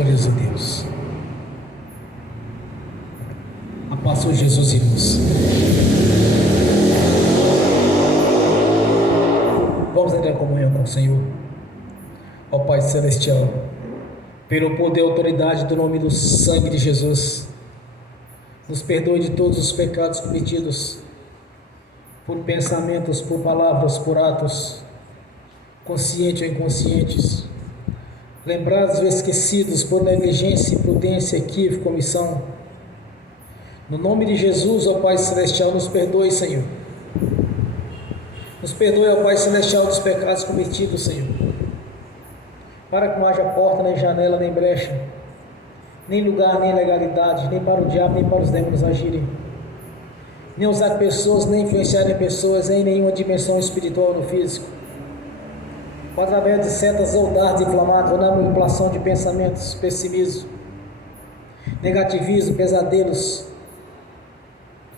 Glórias a Deus. A paz de Jesus, irmãos. Vamos entrar em comunhão com o Senhor. Ó Pai Celestial, pelo poder e autoridade do nome do sangue de Jesus, nos perdoe de todos os pecados cometidos, por pensamentos, por palavras, por atos, conscientes ou inconscientes, lembrados ou esquecidos, por negligência, imprudência, equívoco, omissão. No nome de Jesus, ó Pai Celestial, nos perdoe, Senhor. Nos perdoe, ó Pai Celestial, dos pecados cometidos, Senhor. Para que não haja porta, nem janela, nem brecha, nem lugar, nem legalidade, nem para o diabo, nem para os demônios agirem, nem usar pessoas, nem influenciarem pessoas em nenhuma dimensão espiritual no físico, através de setas ou dardos inflamados, ou na manipulação de pensamentos, pessimismo, negativismo, pesadelos,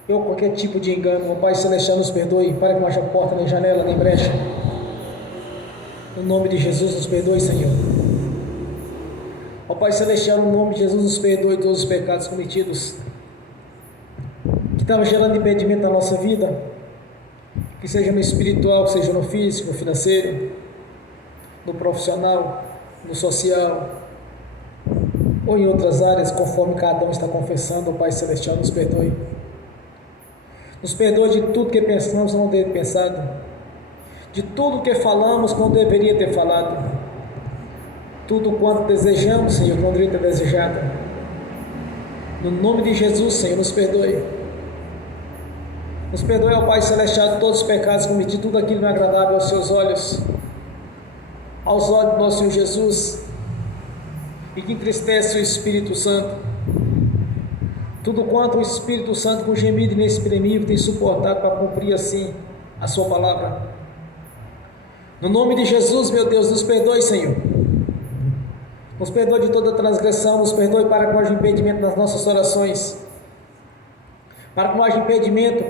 ou qualquer tipo de engano. O Pai Celestial nos perdoe, para que não haja porta, nem janela, nem brecha. No nome de Jesus, nos perdoe, Senhor. Ó Pai Celestial, no nome de Jesus, nos perdoe todos os pecados cometidos, que estavam gerando impedimento na nossa vida, que seja no espiritual, que seja no físico, no financeiro, no profissional, no social, ou em outras áreas, conforme cada um está confessando. O Pai Celestial, nos perdoe. Nos perdoe de tudo que pensamos, não deveria ter pensado, de tudo que falamos, não deveria ter falado, tudo quanto desejamos, Senhor, não deveria ter desejado. No nome de Jesus, Senhor, nos perdoe. Nos perdoe, ó Pai Celestial, de todos os pecados cometidos, tudo aquilo que não é agradável aos seus olhos, aos olhos do nosso Senhor Jesus, e que entristece o Espírito Santo. Tudo quanto o Espírito Santo, com gemido inexprimível, tem suportado para cumprir assim a sua palavra. No nome de Jesus, meu Deus, nos perdoe, Senhor. Nos perdoe de toda transgressão, nos perdoe para que não haja impedimento nas nossas orações, para que não haja impedimento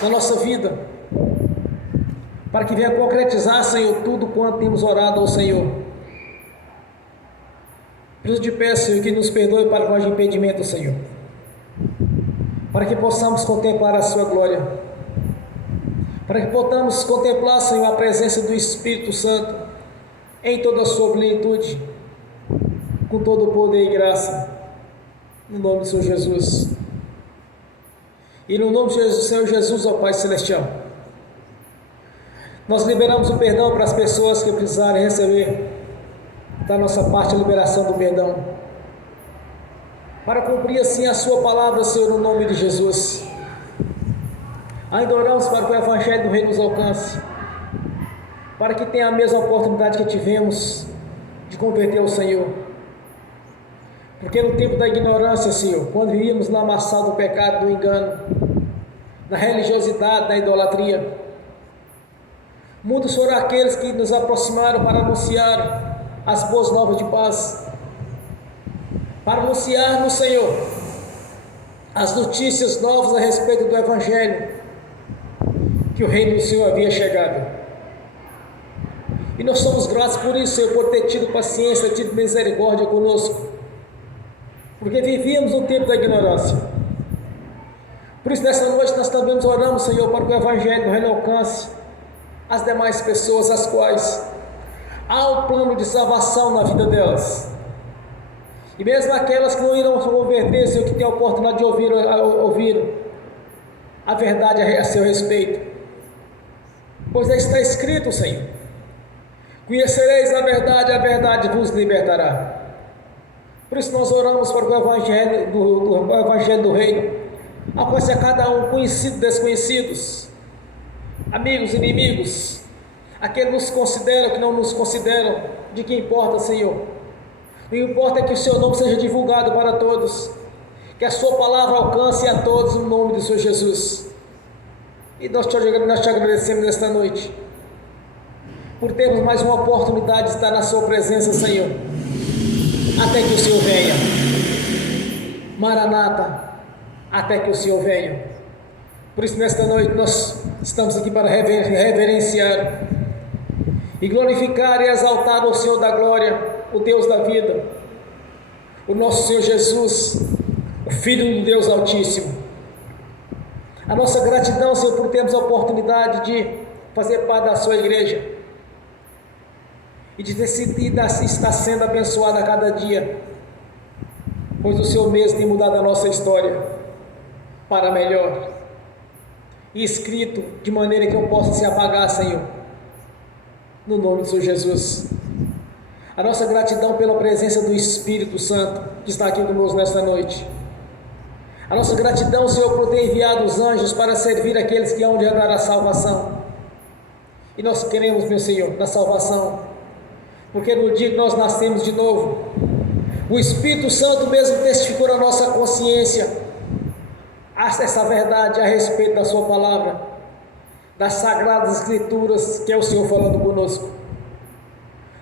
na nossa vida, para que venha concretizar, Senhor, tudo quanto temos orado ao Senhor. Por de pé, Senhor, que nos perdoe para que não haja impedimento, Senhor, para que possamos contemplar a sua glória, para que possamos contemplar, Senhor, a presença do Espírito Santo em toda a sua plenitude, com todo o poder e graça, no nome do Senhor Jesus. E no nome do Senhor Jesus, ó Pai Celestial, nós liberamos o perdão para as pessoas que precisarem receber da nossa parte a liberação do perdão, para cumprir assim a sua palavra, Senhor, no nome de Jesus. Ainda oramos para que o Evangelho do Reino nos alcance, para que tenha a mesma oportunidade que tivemos de converter ao Senhor, porque no tempo da ignorância, Senhor, quando vivíamos na maçã do pecado, do engano, na religiosidade, na idolatria, muitos foram aqueles que nos aproximaram para anunciar as boas novas de paz, para anunciar no Senhor as notícias novas a respeito do Evangelho, que o reino do Senhor havia chegado. E nós somos gratos por isso, Senhor, por ter tido paciência, tido misericórdia conosco, porque vivíamos no tempo da ignorância. Por isso, nessa noite, nós também nos oramos, Senhor, para que o Evangelho do reino alcance as demais pessoas, as quais há um plano de salvação na vida delas, e mesmo aquelas que não irão se converter, Senhor, que têm a oportunidade de ouvir a verdade a seu respeito, pois está escrito, Senhor: conhecereis a verdade vos libertará. Por isso nós oramos para que o Evangelho do Reino alcance a cada um, conhecidos, desconhecidos, amigos, inimigos, aqueles que nos consideram, que não nos consideram. De que importa, Senhor? O que importa é que o Seu nome seja divulgado para todos, que a Sua palavra alcance a todos, no nome do Senhor Jesus. E nós te agradecemos nesta noite, por termos mais uma oportunidade de estar na Sua presença, Senhor, até que o Senhor venha. Maranata, até que o Senhor venha. Por isso, nesta noite, nós estamos aqui para reverenciar e glorificar e exaltar o Senhor da glória, o Deus da vida, o nosso Senhor Jesus, o Filho do Deus Altíssimo. A nossa gratidão, Senhor, por termos a oportunidade de fazer parte da sua igreja e de decidir estar sendo abençoado a cada dia, pois o Senhor mesmo tem mudado a nossa história para melhor e escrito de maneira que eu possa se apagar, Senhor, no nome do Senhor Jesus. A nossa gratidão pela presença do Espírito Santo que está aqui conosco nesta noite. A nossa gratidão, Senhor, por ter enviado os anjos para servir aqueles que hão de herdar a salvação. E nós queremos, meu Senhor, da salvação, porque no dia que nós nascemos de novo, o Espírito Santo mesmo testificou na nossa consciência essa verdade a respeito da sua palavra, das sagradas escrituras, que é o Senhor falando conosco.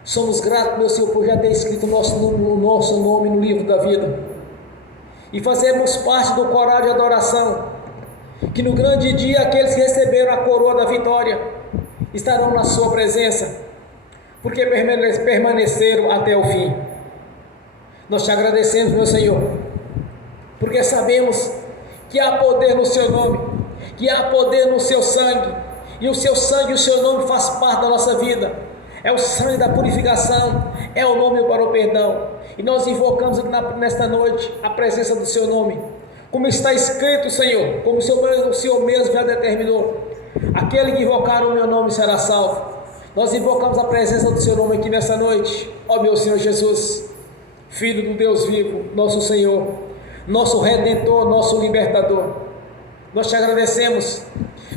Somos gratos, meu Senhor, por já ter escrito o nosso nome no livro da vida e fazermos parte do coral de adoração, que no grande dia aqueles que receberam a coroa da vitória estarão na sua presença, porque permaneceram até o fim. Nós te agradecemos, meu Senhor, porque sabemos que há poder no seu nome, que há poder no seu sangue, e o seu sangue e o seu nome faz parte da nossa vida. É o sangue da purificação, é o nome para o perdão, e nós invocamos nesta noite a presença do seu nome, como está escrito, Senhor, como o Senhor mesmo já determinou: aquele que invocar o meu nome será salvo. Nós invocamos a presença do seu nome aqui nesta noite, ó meu Senhor Jesus, Filho do Deus vivo, nosso Senhor, nosso Redentor, nosso Libertador. Nós te agradecemos,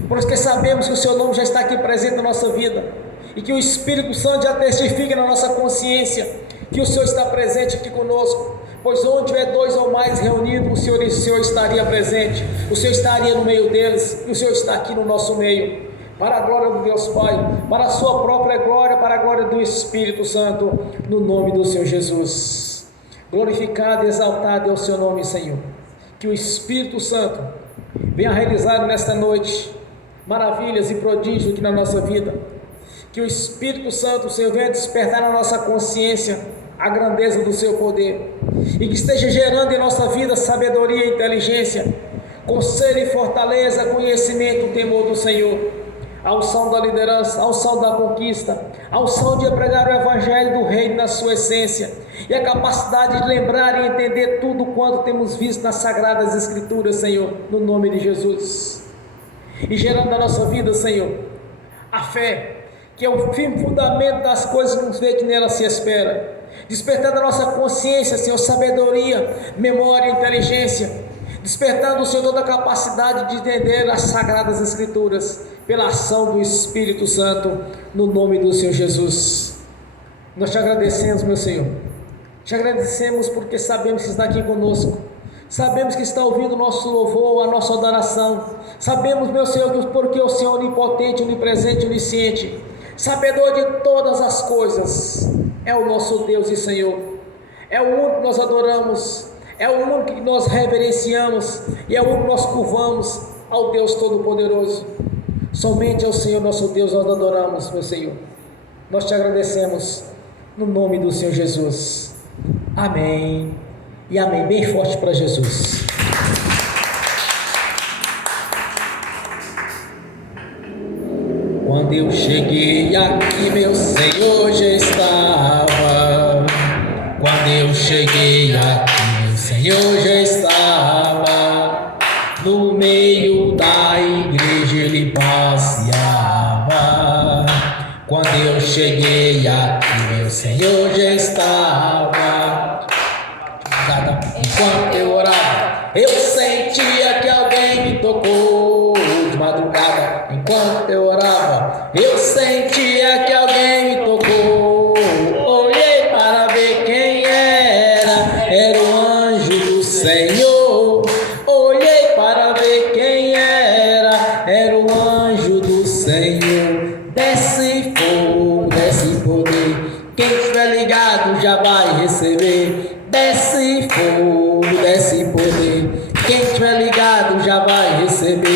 porque sabemos que o seu nome já está aqui presente na nossa vida, e que o Espírito Santo já testifica na nossa consciência que o Senhor está presente aqui conosco, pois onde tiver dois ou mais reunidos, o Senhor estaria presente, o Senhor estaria no meio deles, e o Senhor está aqui no nosso meio, para a glória de Deus Pai, para a sua própria glória, para a glória do Espírito Santo, no nome do Senhor Jesus. Glorificado e exaltado é o seu nome, Senhor. Que o Espírito Santo venha realizar nesta noite maravilhas e prodígios aqui na nossa vida. Que o Espírito Santo, Senhor, venha despertar na nossa consciência a grandeza do seu poder, e que esteja gerando em nossa vida sabedoria e inteligência, conselho e fortaleza, conhecimento, temor do Senhor, a unção da liderança, a unção da conquista, a unção de pregar o Evangelho do Reino na sua essência, e a capacidade de lembrar e entender tudo quanto temos visto nas Sagradas Escrituras, Senhor, no nome de Jesus, e gerando na nossa vida, Senhor, a fé, que é o firme fundamento das coisas que nos vê que nela se espera, despertando a nossa consciência, Senhor, sabedoria, memória e inteligência, despertando, Senhor, toda a capacidade de entender as Sagradas Escrituras, pela ação do Espírito Santo, no nome do Senhor Jesus. Nós te agradecemos, meu Senhor, te agradecemos porque sabemos que está aqui conosco, sabemos que está ouvindo o nosso louvor, a nossa adoração, sabemos, meu Senhor, que porque o Senhor é onipotente, onipresente, onisciente, sabedor de todas as coisas, é o nosso Deus e Senhor, é o único que nós adoramos, é o único que nós reverenciamos, e é o único que nós curvamos ao Deus Todo-Poderoso. Somente ao Senhor nosso Deus nós adoramos, meu Senhor. Nós te agradecemos no nome do Senhor Jesus. Amém e amém. Bem forte para Jesus. Quando eu cheguei aqui, meu Senhor já estava. Quando eu cheguei aqui, meu Senhor já estava. No meio da igreja ele passeava. Quando eu cheguei aqui, meu Senhor já estava. Enquanto eu orava, eu sentia que alguém me tocou. De madrugada, enquanto eu orava, eu sentia que alguém me tocou. Olhei para ver quem era, era o anjo do Senhor. Olhei para ver quem era o anjo do Senhor. Desce fogo, desce poder, quem estiver ligado já vai receber. Desce fogo, desce poder, quem estiver ligado já vai receber.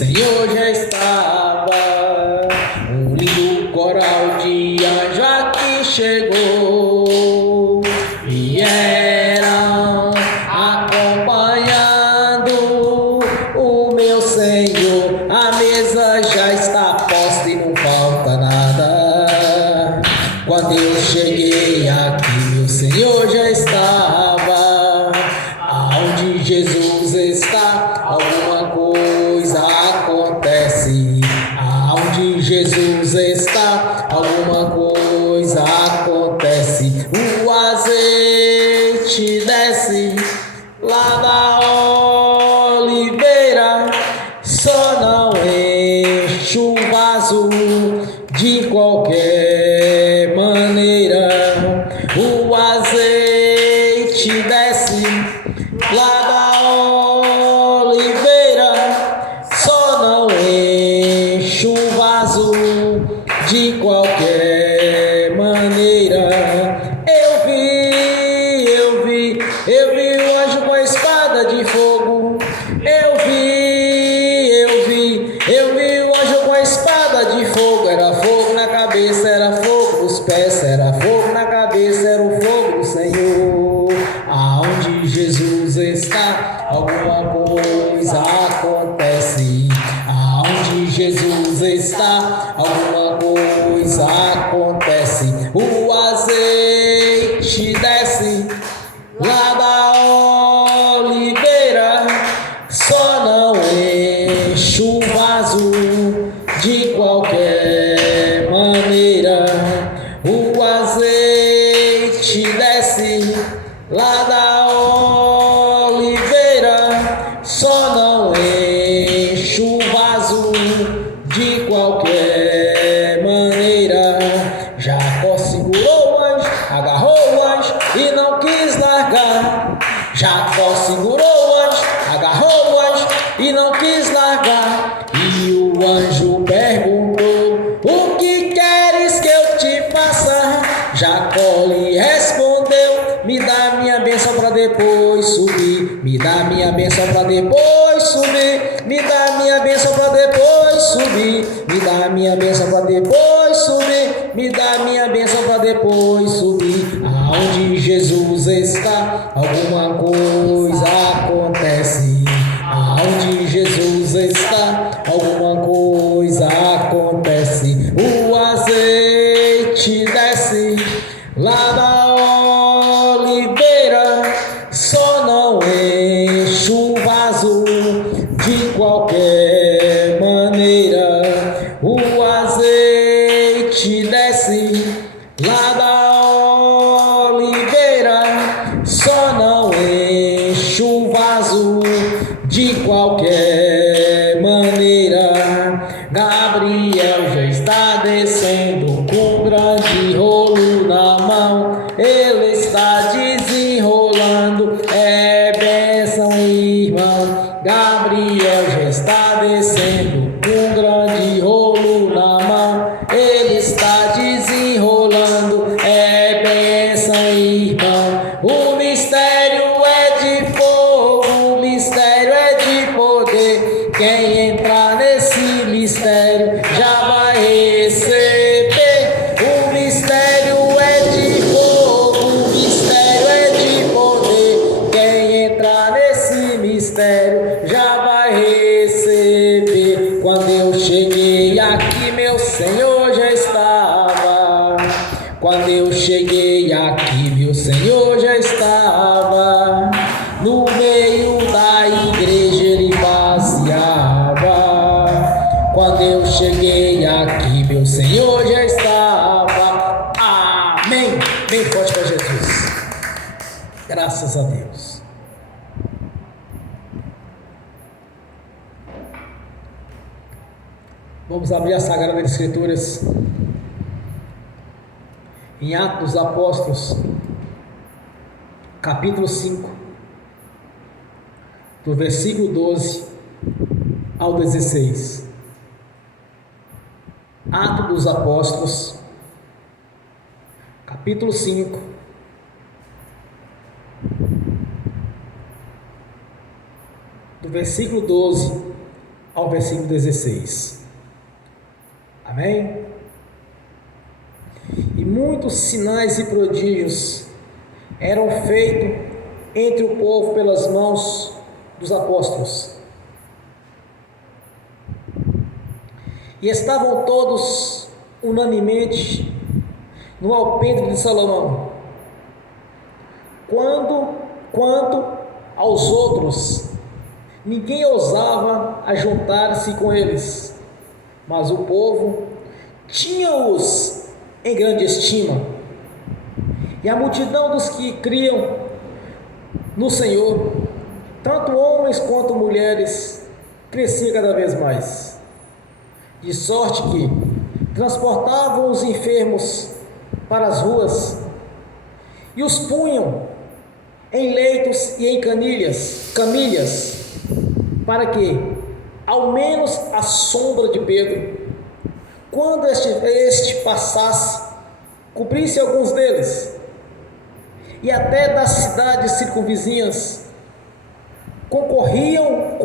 Senhor já estava. Um lindo coral de anjo aqui chegou, vieram acompanhando o meu Senhor. A mesa já está posta e não falta nada. Quando eu cheguei aqui, meu Senhor já estava. Aonde Jesus está, alguma coisa acontece. Aonde Jesus está, alguma coisa acontece. O azeite desce lá da oliveira, só não enche o vaso de qualquer maneira. O azeite desce lá da oliveira, só não enche o vaso de qualquer maneira. Eu vi o anjo com a espada de fogo. Eu vi o anjo com a espada de fogo. Era fogo na cabeça, era fogo nos pés, era fogo na cabeça, era o fogo do Senhor. Aonde Jesus está, alguma coisa acontece. Aonde Jesus está, alguma coisa acontece. O azeite desce lá da oliveira, só não enche o vaso de qualquer maneira. O azeite desce lá da oliveira, só não enche o vaso de qualquer maneira. Jacó segurou o anjo, agarrou o anjo e não quis largar. Jacó segurou o anjo, agarrou o anjo e não quis largar. E o anjo perguntou: o que queres que eu te faça? Jacó lhe respondeu: me dá minha bênção para depois subir. Me dá minha bênção para depois subir. Me dá minha bênção para depois subir. Me dá minha bênção para depois subir. Me dá minha bênção para depois subir. Aonde Jesus está, alguma coisa acontece. Aonde Jesus está, alguma coisa acontece. O azeite desce lá da oliveira, só não enche o vaso de qualquer maneira. O azeite desce lá da oliveira, só não enche o vaso de qualquer maneira. Gabriel já está descendo com um grande rolo na mão. Ele está desenrolando, é bênção, irmão. Gabriel já está descendo com um grande rolo na mão. Ele está desenrolando, é bênção, irmão. O mistério é de fogo, o mistério é de poder. Quem entrar nesse mistério já vai receber. O mistério é de fogo, o mistério é de poder. Quem entrar nesse mistério já vai receber. Quando eu cheguei aqui, meu Senhor já estava. Quando eu cheguei aqui, meu Senhor já estava. No meio da igreja ele passeava. Quando eu cheguei aqui, meu Senhor já estava. Amém. Bem forte para Jesus. Graças a Deus. Vamos abrir as Sagradas Escrituras em Atos dos Apóstolos, capítulo 5, do versículo 12 ao 16. Atos dos Apóstolos, capítulo 5, do versículo 12 ao versículo 16. Amém? E muitos sinais e prodígios eram feitos entre o povo pelas mãos dos apóstolos. E estavam todos unanimemente no alpendre de Salomão. Quanto aos outros, ninguém ousava ajuntar-se com eles, mas o povo tinha-os em grande estima. E a multidão dos que criam no Senhor, tanto homens quanto mulheres, crescia cada vez mais, de sorte que transportavam os enfermos para as ruas e os punham em leitos e em camilhas, para que, ao menos a sombra de Pedro, quando este passasse, cobrisse alguns deles. E até das cidades circunvizinhas concorriam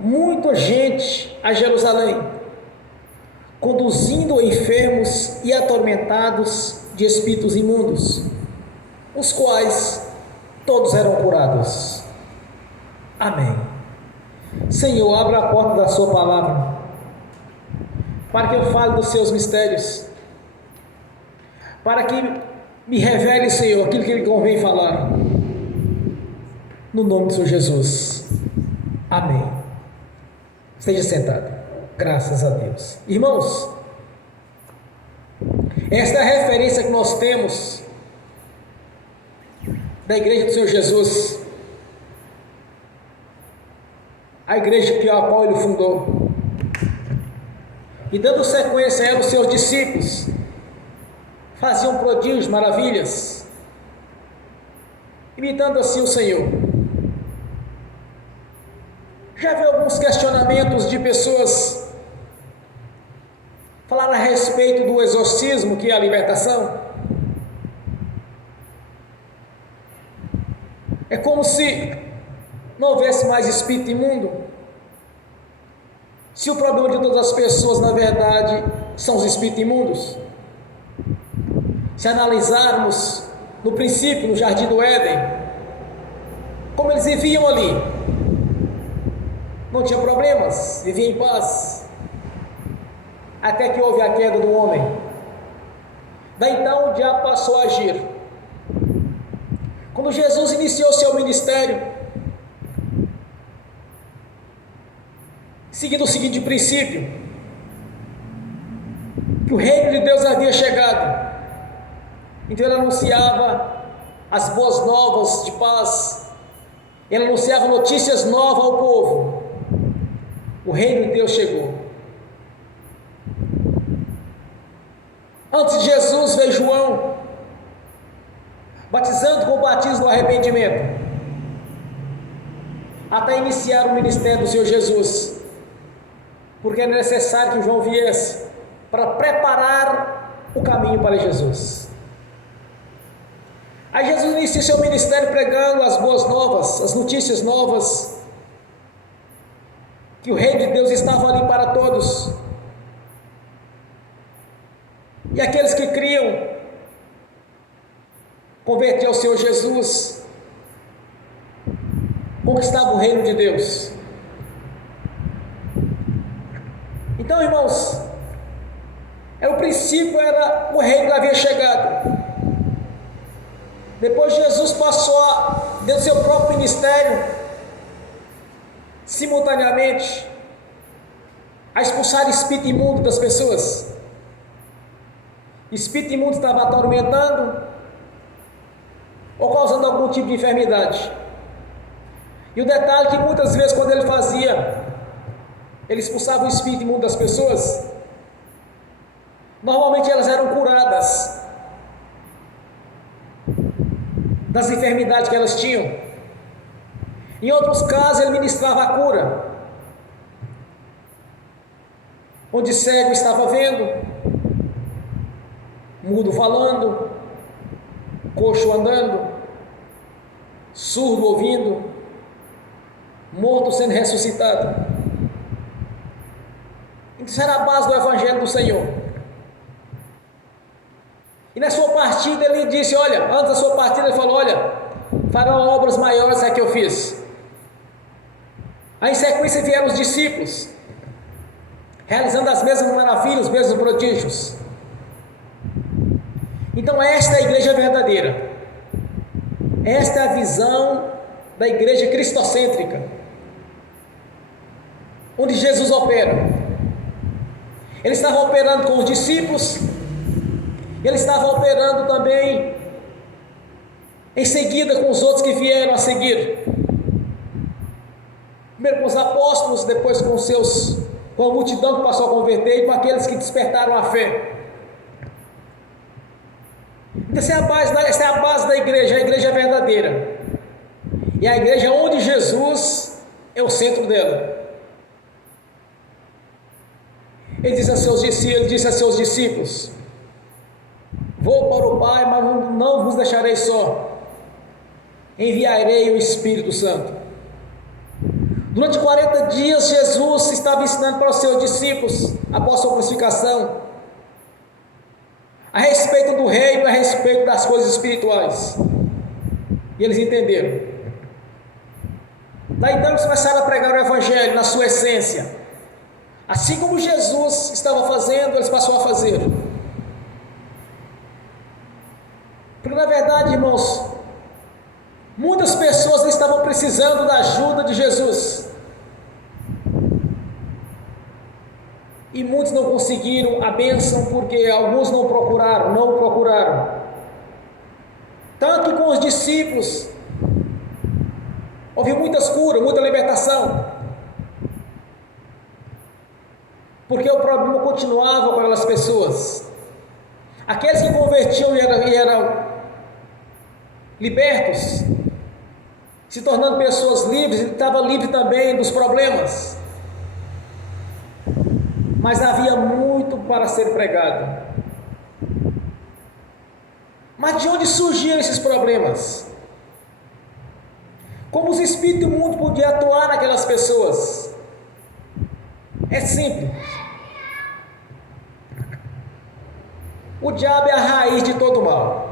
muita gente a Jerusalém, conduzindo enfermos e atormentados de espíritos imundos, os quais todos eram curados. Amém. Senhor, abra a porta da sua palavra, para que eu fale dos seus mistérios, para que me revele, Senhor, aquilo que lhe convém falar, no nome do Senhor Jesus. Amém. Esteja sentado. Graças a Deus. Irmãos, esta é a referência que nós temos da igreja do Senhor Jesus, a igreja que a qual ele fundou. E dando sequência a ela, os seus discípulos faziam prodígios, maravilhas, imitando assim o Senhor. Já vi alguns questionamentos de pessoas falar a respeito do exorcismo, que é a libertação. É como se não houvesse mais espírito imundo. Se o problema de todas as pessoas, na verdade, são os espíritos imundos. Se analisarmos no princípio, no jardim do Éden, como eles viviam ali, não tinha problemas, viviam em paz, até que houve a queda do homem. Daí então o diabo passou a agir. Quando Jesus iniciou seu ministério, seguindo o seguinte princípio, que o reino de Deus havia chegado, então ele anunciava as boas novas de paz, ele anunciava notícias novas ao povo. O reino de Deus chegou. Antes de Jesus veio João, batizando com o batismo do arrependimento, até iniciar o ministério do Senhor Jesus, porque era necessário que João viesse para preparar o caminho para Jesus. Aí Jesus inicia seu ministério pregando as boas novas, as notícias novas, que o reino de Deus estava ali para todos. E aqueles que criam, convertiam ao Senhor Jesus, conquistavam o reino de Deus. Então, irmãos, o princípio era o reino que havia chegado. Depois Jesus passou, dentro do seu próprio ministério, simultaneamente, a expulsar espírito imundo das pessoas. Espírito imundo estava atormentando ou causando algum tipo de enfermidade. E o detalhe é que muitas vezes, quando ele fazia, ele expulsava o espírito imundo das pessoas, normalmente elas eram curadas das enfermidades que elas tinham. Em outros casos, ele ministrava a cura, onde cego estava vendo, mudo falando, coxo andando, surdo ouvindo, morto sendo ressuscitado. Isso era a base do Evangelho do Senhor. E na sua partida ele disse, olha, antes da sua partida ele falou, olha, farão obras maiores que eu fiz. Aí em sequência vieram os discípulos, realizando as mesmas maravilhas, os mesmos prodígios. Então esta é a igreja verdadeira. Esta é a visão da igreja cristocêntrica, onde Jesus opera. Ele estava operando com os discípulos, ele estava operando também em seguida com os outros que vieram a seguir. Primeiro com os apóstolos, depois com a multidão que passou a converter e com aqueles que despertaram a fé. Essa é a base da igreja, a igreja verdadeira. E a igreja onde Jesus é o centro dela. Ele disse a seus discípulos, vou para o Pai, mas não vos deixarei só, enviarei o Espírito Santo. Durante 40 dias Jesus estava ensinando para os seus discípulos, após sua crucificação, a respeito do reino, a respeito das coisas espirituais. E eles entenderam. Daí então eles começaram a pregar o Evangelho na sua essência. Assim como Jesus estava fazendo, eles passaram a fazer. Porque na verdade, irmãos, muitas pessoas estavam precisando da ajuda de Jesus. E muitos não conseguiram a bênção porque alguns não procuraram. Tanto que com os discípulos houve muitas curas, muita libertação. Porque o problema continuava com aquelas pessoas. Aqueles que convertiam e eram libertos, se tornando pessoas livres, ele estava livre também dos problemas. Mas havia muito para ser pregado. Mas de onde surgiam esses problemas? Como os espíritos do mundo podiam atuar naquelas pessoas? É simples. O diabo é a raiz de todo mal.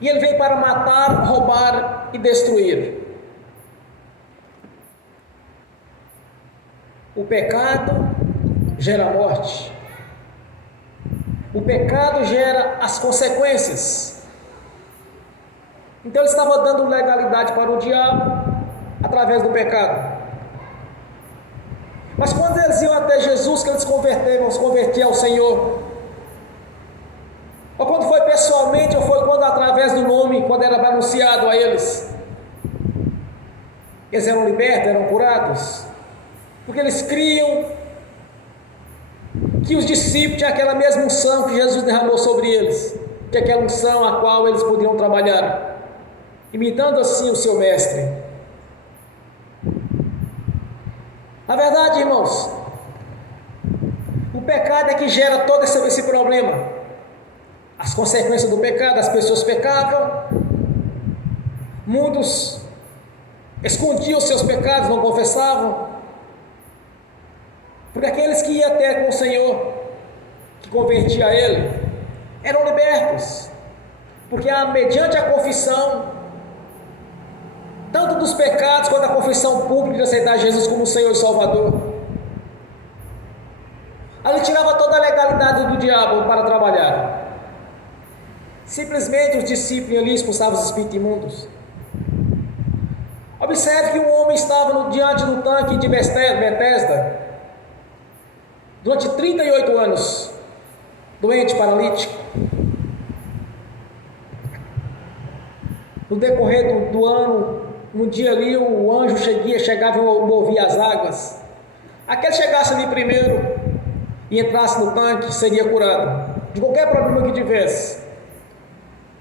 E ele veio para matar, roubar e destruir. O pecado gera morte. O pecado gera as consequências. Então ele estava dando legalidade para o diabo através do pecado. Mas quando eles iam até Jesus, que eles se convertiam ao Senhor, ou quando foi pessoalmente, ou foi quando através do nome, quando era anunciado a eles, eles eram libertos, eram curados, porque eles criam que os discípulos tinham aquela mesma unção que Jesus derramou sobre eles, que aquela unção a qual eles podiam trabalhar, imitando assim o seu mestre. Na verdade, irmãos, o pecado é que gera todo esse problema. As consequências do pecado, as pessoas pecavam, muitos escondiam os seus pecados, não confessavam, porque aqueles que iam até com o Senhor, que convertia a Ele, eram libertos, porque mediante a confissão, tanto dos pecados quanto a confissão pública de aceitar Jesus como Senhor e Salvador, ali tirava toda a legalidade do diabo para trabalhar. Simplesmente os discípulos ali expulsavam os espíritos imundos. Observe que um homem estava diante do tanque de Betesda durante 38 anos, doente, paralítico. No decorrer do ano, um dia ali o anjo chegava e movia as águas. Aquele chegasse ali primeiro e entrasse no tanque, seria curado de qualquer problema que tivesse.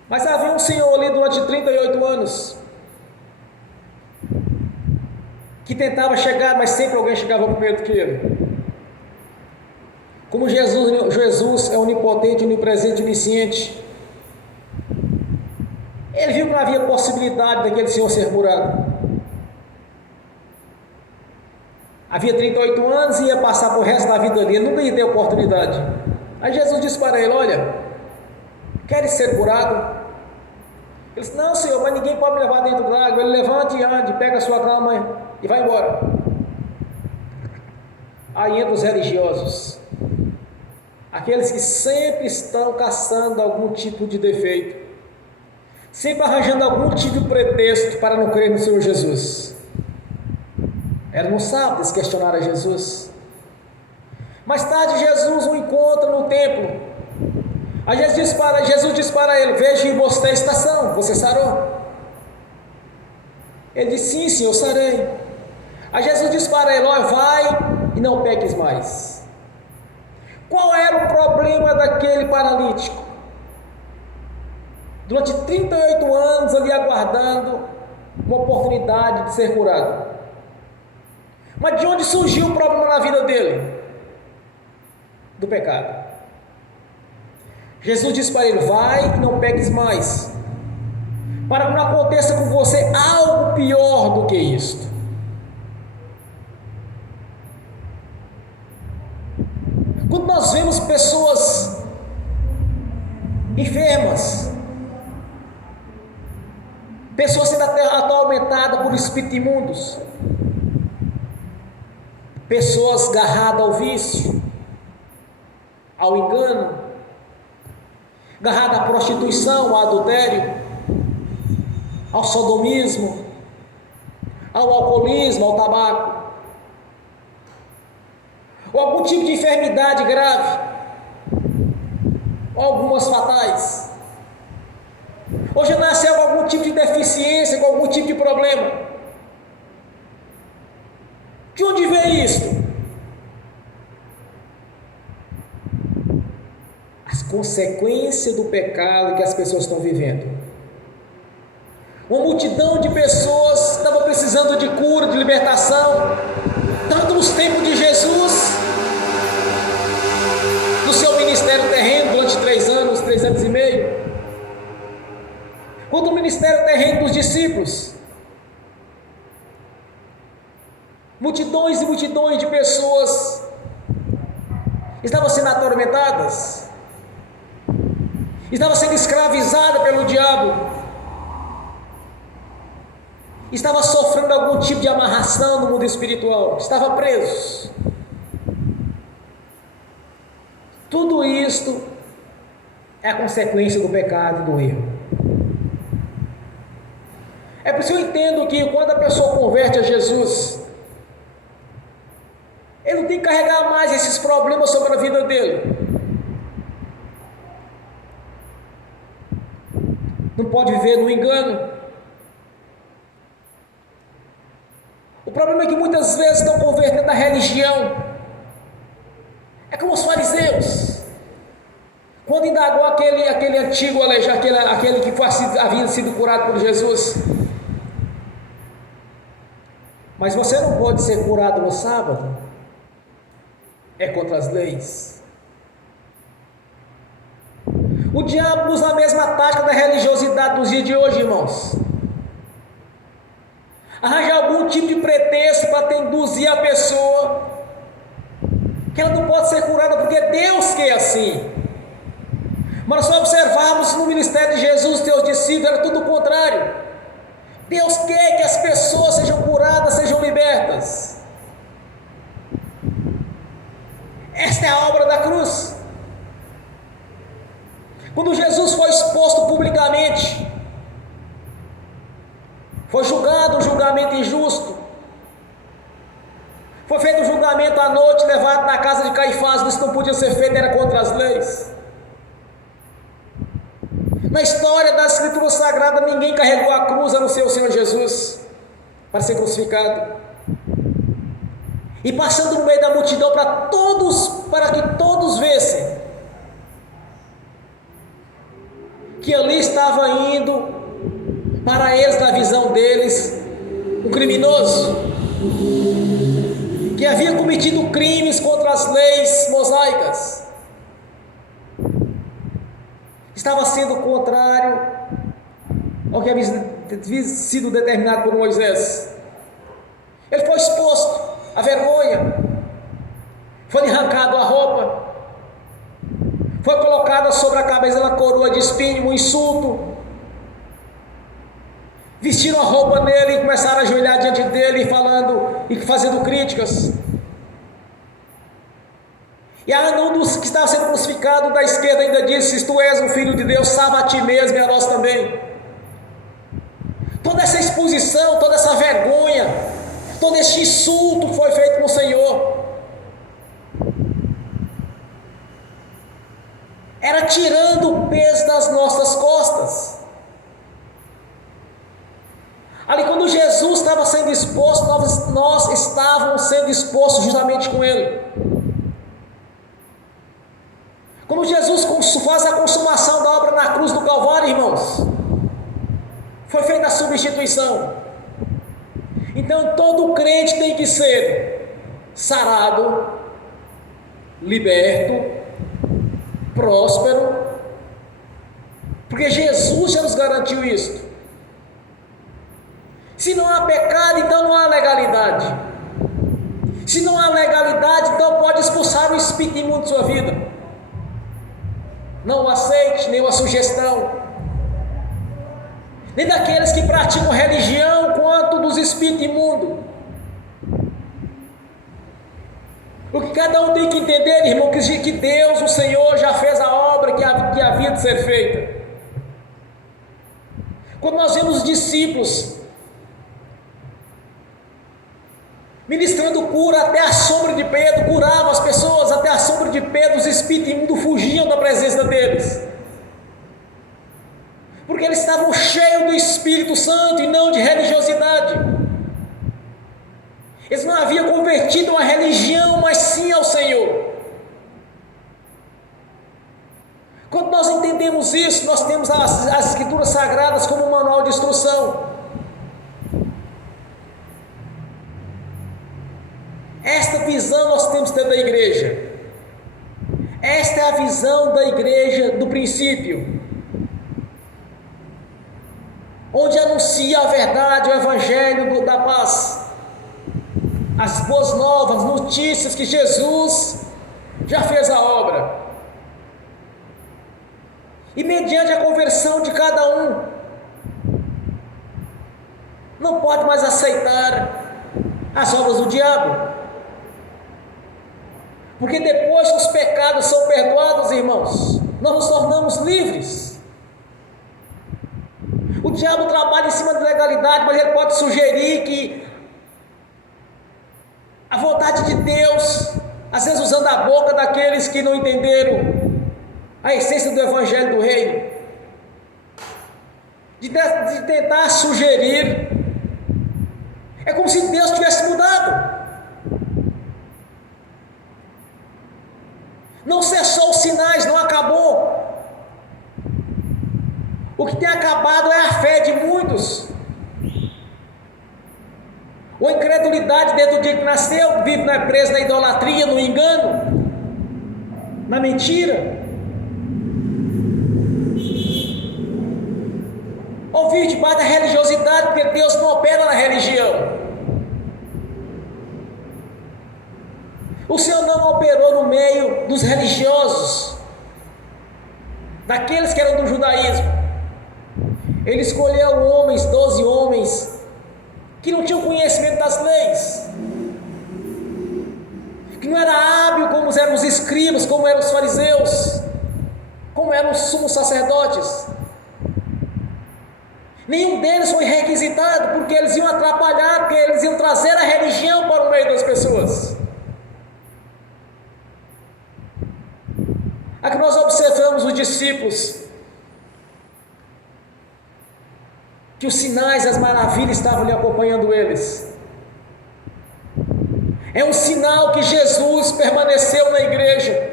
Mas havia um senhor ali durante 38 anos que tentava chegar, mas sempre alguém chegava primeiro do que ele. Como Jesus é onipotente, onipresente, onisciente, ele viu que não havia possibilidade daquele senhor ser curado. Havia 38 anos e ia passar por resto da vida ali, ele nunca ia ter oportunidade. Aí Jesus disse para ele: olha, queres ser curado? Ele disse: não, Senhor, mas ninguém pode me levar dentro da água. Ele: levante e ande, pega a sua cama e vai embora. Aí entra os religiosos, aqueles que sempre estão caçando algum tipo de defeito, sempre arranjando algum tipo de pretexto para não crer no Senhor Jesus. Eram no sábado, eles questionaram a Jesus. Mais tarde Jesus o encontra no templo. Aí Jesus disse para ele: vejo em você a estação, você sarou? Ele disse: sim, Senhor, sarei. Aí Jesus disse para ele: olha, vai e não peques mais. Qual era o problema daquele paralítico? Durante 38 anos ali aguardando uma oportunidade de ser curado. Mas de onde surgiu o problema na vida dele? Do pecado. Jesus disse para ele: vai e não peques mais, para que não aconteça com você algo pior do que isto. Quando nós vemos pessoas enfermas, pessoas sendo atormentadas por espíritos imundos, pessoas agarradas ao vício, ao engano, agarradas à prostituição, ao adultério, ao sodomismo, ao alcoolismo, ao tabaco, ou algum tipo de enfermidade grave, ou algumas fatais, ou já nasceu com algum tipo de deficiência, com algum tipo de problema. De onde vem isso? As consequências do pecado que as pessoas estão vivendo. Uma multidão de pessoas estava precisando de cura, de libertação, tanto nos tempos de Jesus, no seu ministério terreno durante 3 anos e meio, quanto no ministério terreno dos discípulos. Multidões e multidões de pessoas estavam sendo atormentadas, estavam sendo escravizadas pelo diabo, estavam sofrendo algum tipo de amarração no mundo espiritual, estavam presos. Tudo isto é a consequência do pecado e do erro. É por isso que eu entendo que quando a pessoa converte a Jesus, ele não tem que carregar mais esses problemas sobre a vida dele. Não pode viver no engano. O problema é que muitas vezes estão convertendo a religião. É como os fariseus. Quando indagou aquele antigo aleijado, aquele que havia sido curado por Jesus. Mas você não pode ser curado no sábado. É contra as leis. O diabo usa a mesma tática da religiosidade dos dias de hoje, irmãos. Arranjar algum tipo de pretexto para induzir a pessoa que ela não pode ser curada, porque Deus quer assim. Mas nós observarmos no ministério de Jesus, teus discípulos, era tudo o contrário. Deus quer que as pessoas sejam curadas, sejam libertas. Esta é a obra da cruz. Quando Jesus foi exposto publicamente, foi julgado um julgamento injusto, foi feito um julgamento à noite, levado na casa de Caifás, isso não podia ser feito, era contra as leis. Na história da Escritura Sagrada, ninguém carregou a cruz a não ser o Senhor Jesus, para ser crucificado. E passando no meio da multidão para que todos vissem que ali estava indo, para eles, na visão deles, um criminoso, que havia cometido crimes contra as leis mosaicas, estava sendo contrário ao que havia sido determinado por Moisés. Ele foi exposto. a vergonha, foi arrancado a roupa, foi colocada sobre a cabeça uma coroa de espinho, um insulto, vestiram a roupa nele e começaram a ajoelhar diante dele, falando e fazendo críticas. E um dos que estava sendo crucificado da esquerda ainda disse: se tu és o Filho de Deus, salva a ti mesmo e a nós também. Toda essa exposição, toda essa vergonha, todo este insulto foi feito com o Senhor. Era tirando o peso das nossas costas. Ali quando Jesus estava sendo exposto, nós estávamos sendo expostos justamente com Ele. Quando Jesus faz a consumação da obra na cruz do Calvário, irmãos, foi feita a substituição. Então todo crente tem que ser sarado, liberto, próspero, porque Jesus já nos garantiu isso. Se não há pecado, então não há legalidade. Se não há legalidade, então pode expulsar o espírito imundo de sua vida. Não o aceite, nem uma sugestão, nem daqueles que praticam religião, quanto dos espíritos imundos. O que cada um tem que entender, irmão, que Deus, o Senhor, já fez a obra que havia de ser feita. Quando nós vemos os discípulos ministrando cura até a sombra de Pedro, curava as pessoas até a sombra de Pedro, os espíritos imundos fugiam da presença deles, porque eles estavam cheios do Espírito Santo e não de religiosidade. Eles não haviam convertido a uma religião, mas sim ao Senhor. Quando nós entendemos isso, nós temos as Escrituras Sagradas como um manual de instrução. Esta visão nós temos que ter da igreja. Esta é a visão da igreja do princípio, onde anuncia a verdade, o evangelho da paz, as boas novas, notícias que Jesus já fez a obra, e mediante a conversão de cada um, não pode mais aceitar as obras do diabo. Porque depois que os pecados são perdoados, irmãos, nós nos tornamos livres. O diabo trabalha em cima da legalidade, mas ele pode sugerir que a vontade de Deus, às vezes usando a boca daqueles que não entenderam a essência do evangelho do reino, de tentar sugerir, é como se Deus tivesse mudado. Não cessou os sinais, não acabou. O que tem acabado é a fé de muitos, ou a incredulidade desde o dia que nasceu, vive preso na idolatria, no engano, na mentira. Ou vive debaixo da religiosidade, porque Deus não opera na religião. O Senhor não operou no meio dos religiosos, daqueles que eram do judaísmo. Ele escolheu homens, 12 homens, que não tinham conhecimento das leis, que não era hábil como eram os escribas, como eram os fariseus, como eram os sumos sacerdotes. Nenhum deles foi requisitado, porque eles iam atrapalhar, porque eles iam trazer a religião para o meio das pessoas. Aqui nós observamos os discípulos, que os sinais, as maravilhas estavam lhe acompanhando eles. É um sinal que Jesus permaneceu na igreja,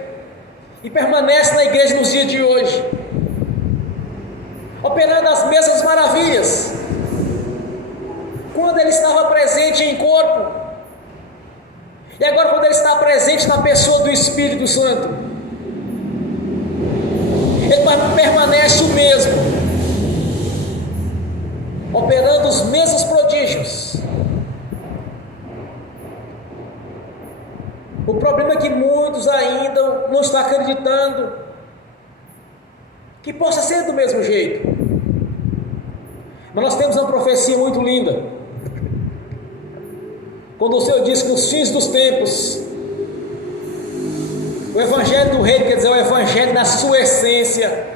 e permanece na igreja nos dias de hoje, operando as mesmas maravilhas, quando ele estava presente em corpo, e agora quando ele está presente na pessoa do Espírito Santo, ele permanece o mesmo, operando os mesmos prodígios. que possa ser do mesmo jeito. Mas nós temos uma profecia muito linda, quando o Senhor diz que nos fins dos tempos, o Evangelho do Reino, quer dizer, o Evangelho na sua essência,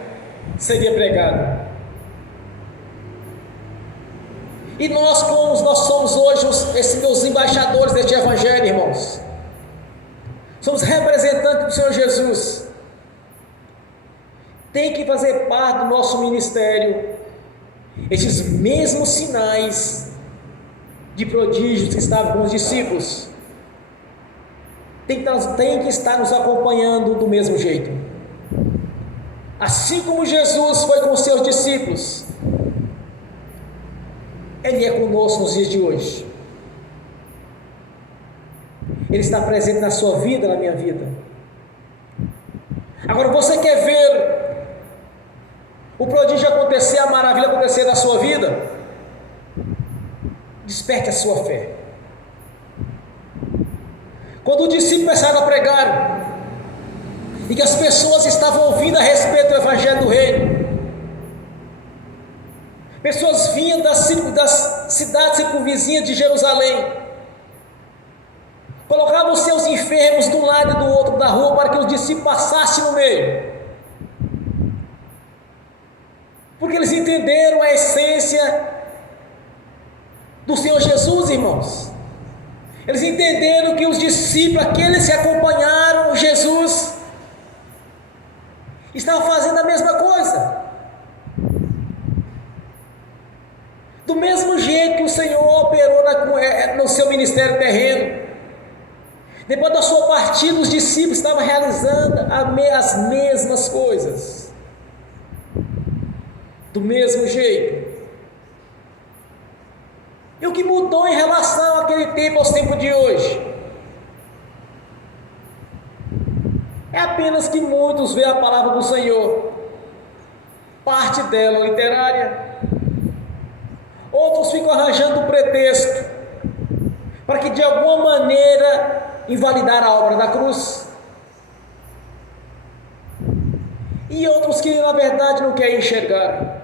seria pregado. E nós, como nós somos hoje os embaixadores deste Evangelho, irmãos, somos representantes do Senhor Jesus, tem que fazer parte do nosso ministério esses mesmos sinais de prodígios que estavam com os discípulos, tem que estar nos acompanhando do mesmo jeito. Assim como Jesus foi com os seus discípulos, Ele é conosco nos dias de hoje. Ele está presente na sua vida, na minha vida. Agora, você quer ver o prodígio acontecer, a maravilha acontecer na sua vida? Desperte a sua fé. Quando os discípulos começaram a pregar, e que as pessoas estavam ouvindo a respeito do Evangelho do Reino, pessoas vinham das cidades circunvizinhas de Jerusalém, colocavam os seus enfermos de um lado e do outro da rua, para que os discípulos passassem no meio, porque eles entenderam a essência do Senhor Jesus, irmãos. Eles entenderam que os discípulos, aqueles que acompanharam Jesus, estavam fazendo a mesma coisa. Do mesmo jeito que o Senhor operou no seu ministério terreno, depois da sua partida, os discípulos estavam realizando as mesmas coisas. Do mesmo jeito. E o que mudou em relação àquele tempo aos tempos de hoje? É apenas que muitos veem a palavra do Senhor, parte dela literária, outros ficam arranjando um pretexto para que de alguma maneira invalidar a obra da cruz, e outros que na verdade não querem enxergar,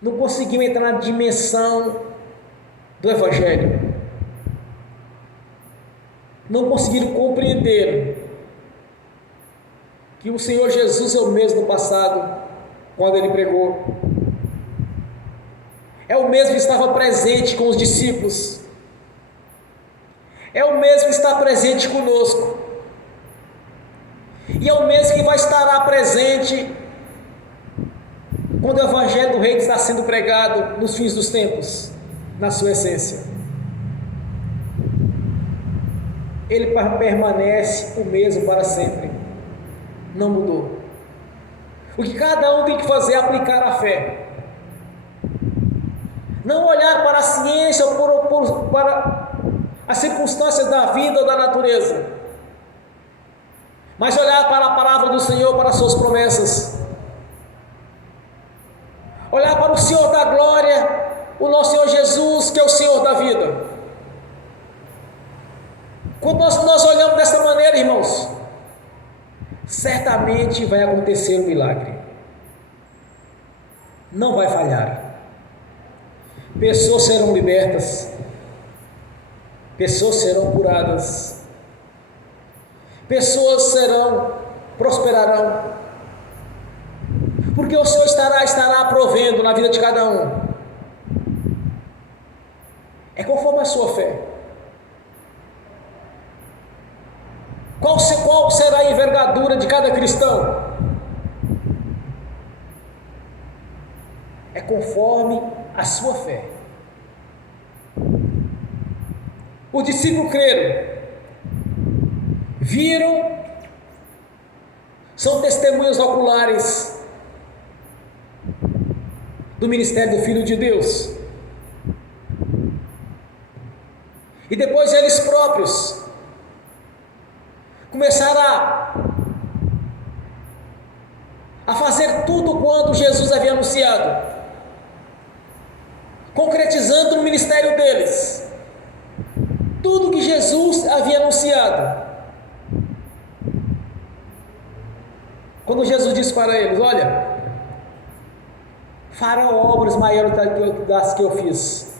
não conseguiu entrar na dimensão do Evangelho, não conseguiram compreender que o Senhor Jesus é o mesmo no passado, quando Ele pregou, é o mesmo que estava presente com os discípulos, é o mesmo que está presente conosco, e é o mesmo que vai estar presente quando o Evangelho do Reino está sendo pregado nos fins dos tempos, na sua essência. Ele permanece o mesmo para sempre, não mudou. O que cada um tem que fazer é aplicar a fé, não olhar para a ciência ou para as circunstâncias da vida ou da natureza, mas olhar para a palavra do Senhor, para as suas promessas, olhar para o Senhor da glória, o nosso Senhor Jesus, que é o Senhor da vida. Quando nós olhamos dessa maneira, irmãos, certamente vai acontecer um milagre, não vai falhar. Pessoas serão libertas, pessoas serão curadas, pessoas prosperarão, porque o Senhor estará provendo na vida de cada um. É conforme a sua fé. Qual será a envergadura de cada cristão? É conforme a sua fé. Os discípulos creram, viram, são testemunhas oculares do ministério do Filho de Deus. E depois eles próprios começaram a fazer tudo quanto Jesus havia anunciado, concretizando no ministério deles tudo que Jesus havia anunciado. Quando Jesus disse para eles: olha, farão obras maiores das que eu fiz,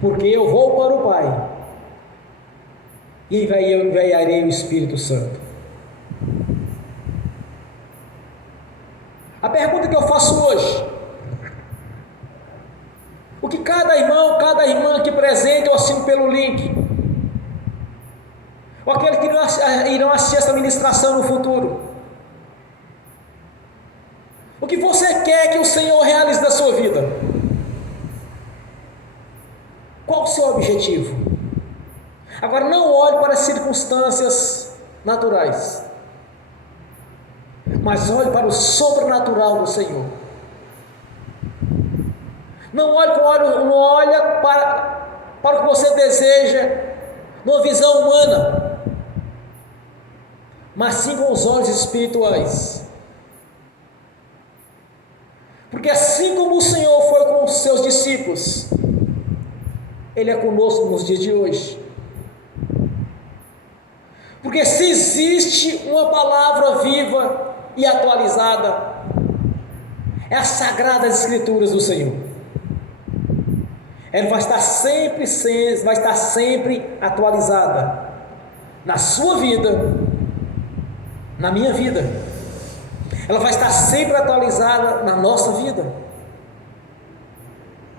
porque eu vou para o Pai e enviarei o Espírito Santo. A pergunta que eu faço hoje: o que cada irmão, cada irmã aqui presente, eu assino pelo link, ou aqueles que irão assistir essa ministração no futuro, o que você quer que o Senhor realize na sua vida? Qual o seu objetivo? Agora, não olhe para as circunstâncias naturais, mas olhe para o sobrenatural do Senhor. Não olhe para o que você deseja numa visão humana, mas sim com os olhos espirituais. Porque assim como o Senhor foi com os seus discípulos, Ele é conosco nos dias de hoje. Porque se existe uma palavra viva e atualizada, é as Sagradas Escrituras do Senhor. Ela vai estar sempre atualizada na sua vida, na minha vida. Ela vai estar sempre atualizada na nossa vida,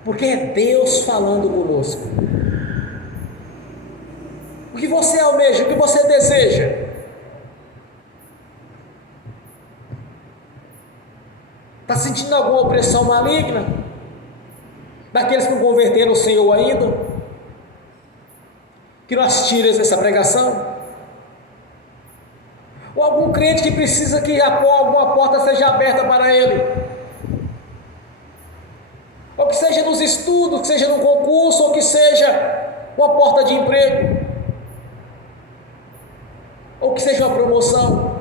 porque é Deus falando conosco. O que você almeja, o que você deseja? Está sentindo alguma opressão maligna? Daqueles que não converteram o Senhor ainda? Que não assistiram essa pregação? Ou algum crente que precisa que alguma porta seja aberta para ele? Ou que seja nos estudos, que seja no concurso, ou que seja uma porta de emprego, ou que seja uma promoção,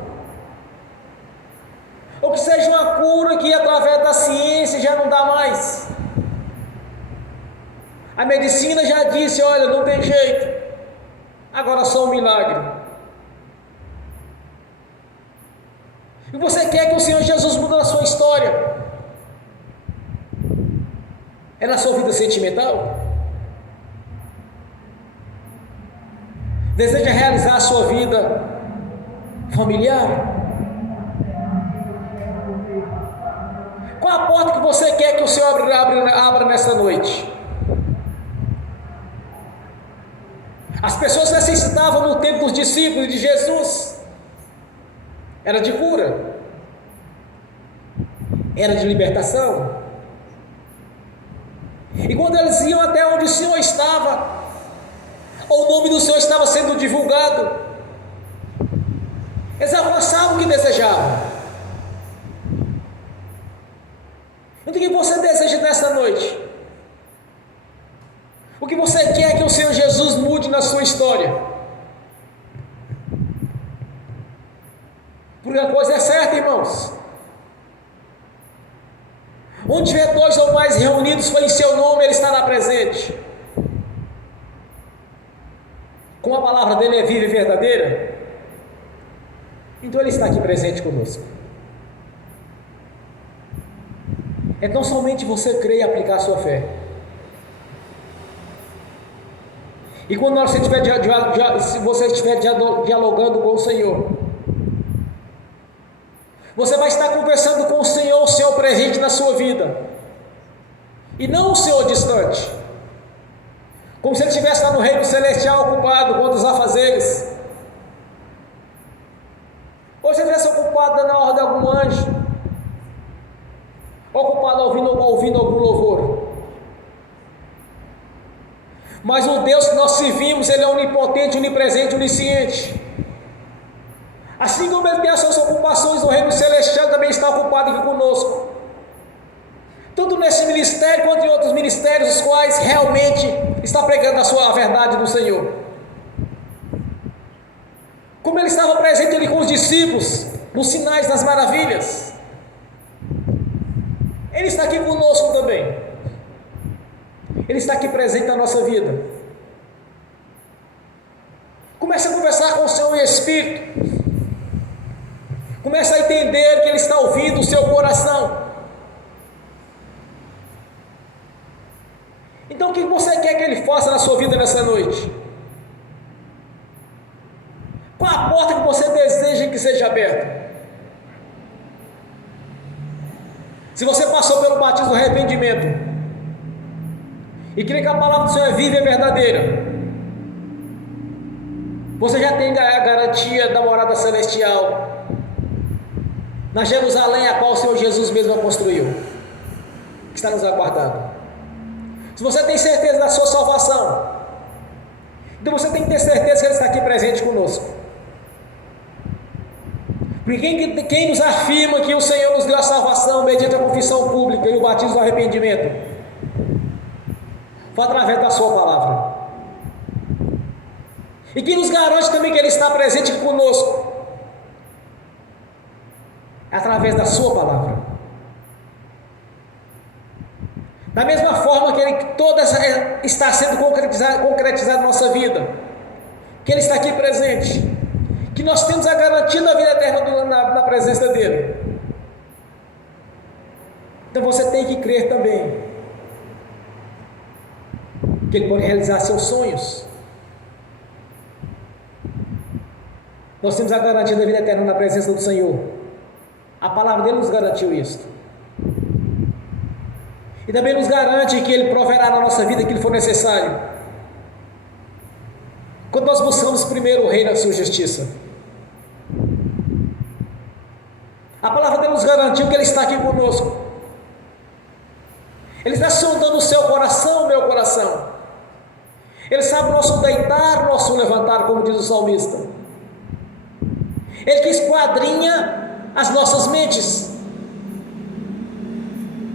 ou que seja uma cura que através da ciência já não dá mais. A medicina já disse: olha, não tem jeito, agora só um milagre. E você quer que o Senhor Jesus mude a sua história? É na sua vida sentimental? Deseja realizar a sua vida familiar? Qual a porta que você quer que o Senhor abra nessa noite? As pessoas necessitavam no tempo dos discípulos de Jesus, era de cura, era de libertação. E quando eles iam até onde o Senhor estava, ou o nome do Senhor estava sendo divulgado, eles alcançavam o que desejavam. Então, o que você deseja nessa noite? O que você quer que o Senhor Jesus mude na sua história? Porque a coisa é certa, irmãos. Onde tiver dois ou mais reunidos foi em seu nome, Ele estará presente. Como a palavra dele é viva e verdadeira, então Ele está aqui presente conosco. É tão somente você crer e aplicar a sua fé. E quando você estiver dialogando com o Senhor, você vai estar conversando com o Senhor presente na sua vida, e não o Senhor distante, como se Ele estivesse lá no reino celestial ocupado com outros afazeres, ou se Ele estivesse ocupado dando a ordem a algum anjo, ocupado ouvindo algum louvor. Mas o Deus que nós servimos, Ele é onipotente, onipresente, onisciente. Assim como Ele tem as suas ocupações no reino celestial, também está ocupado aqui conosco, tanto nesse ministério quanto em outros ministérios, os quais realmente está pregando a verdade do Senhor. Como Ele estava presente ali com os discípulos, nos sinais, nas maravilhas, Ele está aqui conosco também. Ele está aqui presente na nossa vida. Comece a conversar com o Senhor em Espírito. entender que Ele está ouvindo o seu coração. Então o que você quer que Ele faça na sua vida nessa noite? Qual a porta que você deseja que seja aberta? Se você passou pelo batismo do arrependimento e crê que a palavra do Senhor é viva e verdadeira, você já tem a garantia da morada celestial na Jerusalém, a qual o Senhor Jesus mesmo a construiu, que está nos aguardando. Se você tem certeza da sua salvação, então você tem que ter certeza que Ele está aqui presente conosco. Porque quem nos afirma que o Senhor nos deu a salvação mediante a confissão pública e o batismo do arrependimento? Foi através da sua palavra. E quem nos garante também que Ele está presente conosco? É através da sua palavra. Da mesma forma que toda está sendo concretizada na nossa vida, que Ele está aqui presente, que nós temos a garantia da vida eterna na presença dEle. Então você tem que crer também que Ele pode realizar seus sonhos. Nós temos a garantia da vida eterna na presença do Senhor. A palavra dEle nos garantiu isso. E também nos garante que Ele proverá na nossa vida aquilo que for necessário. Quando nós buscamos primeiro o reino e a sua justiça. A palavra dele nos garantiu que Ele está aqui conosco. Ele está sondando o seu coração, o meu coração. Ele sabe o nosso deitar, o nosso levantar, como diz o salmista. Ele que esquadrinha as nossas mentes.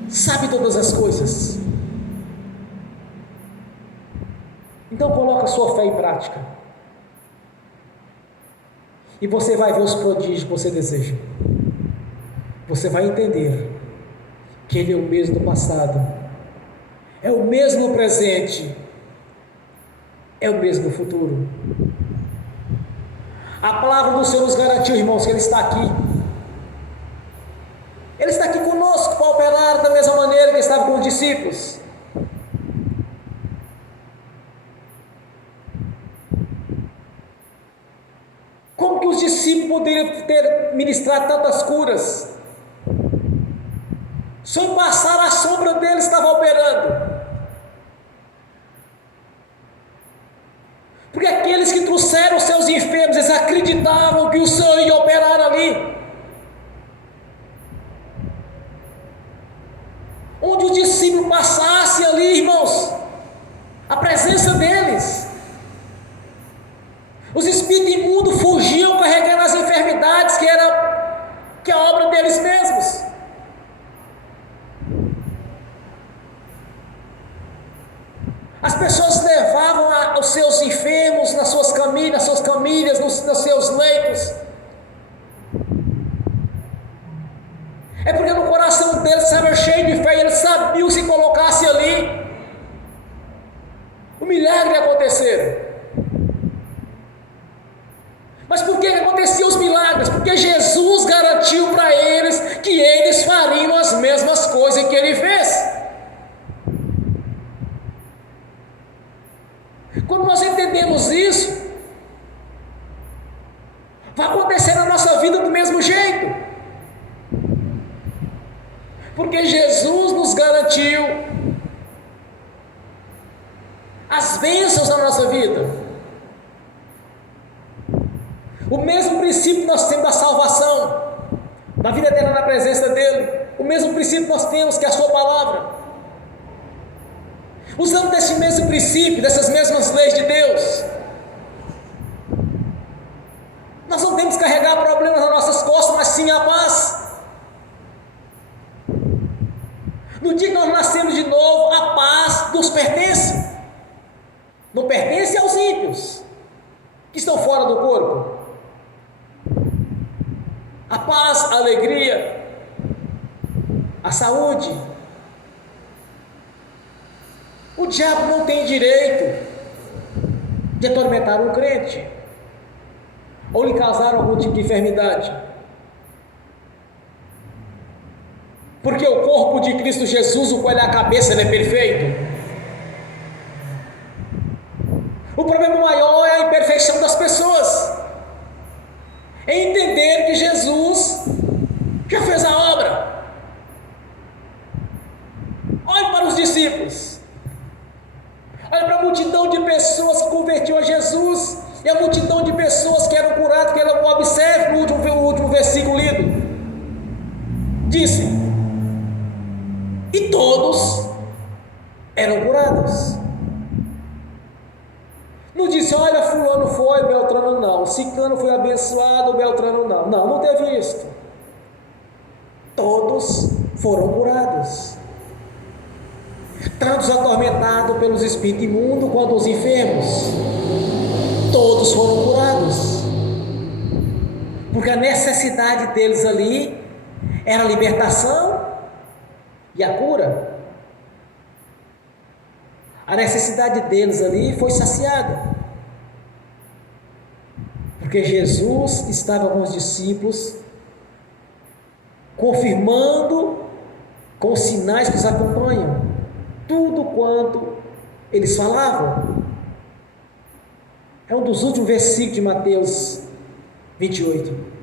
Sabe todas as coisas. Então coloca a sua fé em prática. E você vai ver os prodígios que você deseja. Você vai entender que Ele é o mesmo do passado, é o mesmo no presente, é o mesmo no futuro. A palavra do Senhor nos garantiu, irmãos, que Ele está aqui. Ele está aqui conosco para operar da mesma maneira que estava com os discípulos. Como que os discípulos poderiam ter ministrado tantas curas? Só em passar a sombra dele estava operando. Porque aqueles que trouxeram os seus enfermos, eles acreditavam que o Senhor ia operar ali. Onde os discípulos passassem ali, irmãos, a presença deles, os espíritos imundos fugiam carregando as enfermidades que é a obra deles mesmos. As pessoas levavam os seus enfermos nas suas camilhas, nos seus leitos. É porque no coração deles estava cheio de fé e eles sabiam que se colocasse ali, o milagre ia acontecer. Mas por que aconteciam os milagres? Porque Jesus garantiu para eles que eles fariam as mesmas coisas que Ele fez. Quando nós entendemos isso, vai acontecer na nossa vida do mesmo jeito. Porque Jesus nos garantiu as bênçãos da nossa vida. O mesmo princípio que nós temos da salvação, da vida eterna na presença dEle, o mesmo princípio que nós temos, que é a sua palavra. Usando desse mesmo princípio, dessas mesmas leis de Deus, nós não temos que carregar problemas nas nossas costas, mas sim a paz. No dia que nós nascemos de novo, a paz nos pertence. Não pertence aos ímpios que estão fora do corpo. A paz, a alegria, a saúde. O diabo não tem direito de atormentar um crente ou lhe causar algum tipo de enfermidade. Porque o corpo de Cristo Jesus, o qual é a cabeça, ele é perfeito. O problema maior é a imperfeição das pessoas, é entender que Jesus já fez a obra. Olhe para os discípulos, olhe para a multidão de pessoas que convertiu a Jesus, e a multidão de pessoas que eram curadas, que eram, observe o último versículo lido, disse, e todos eram curados. Não disse, olha, fulano foi, Beltrano não, Ciclano foi abençoado, Beltrano não. Não teve isso. Todos foram curados. Tanto os atormentados pelos espíritos imundos, quanto os enfermos, todos foram curados. Porque a necessidade deles ali era a libertação e a cura. A necessidade deles ali foi saciada, porque Jesus estava com os discípulos, confirmando com os sinais que os acompanham, tudo quanto eles falavam. É um dos últimos versículos de Mateus 28.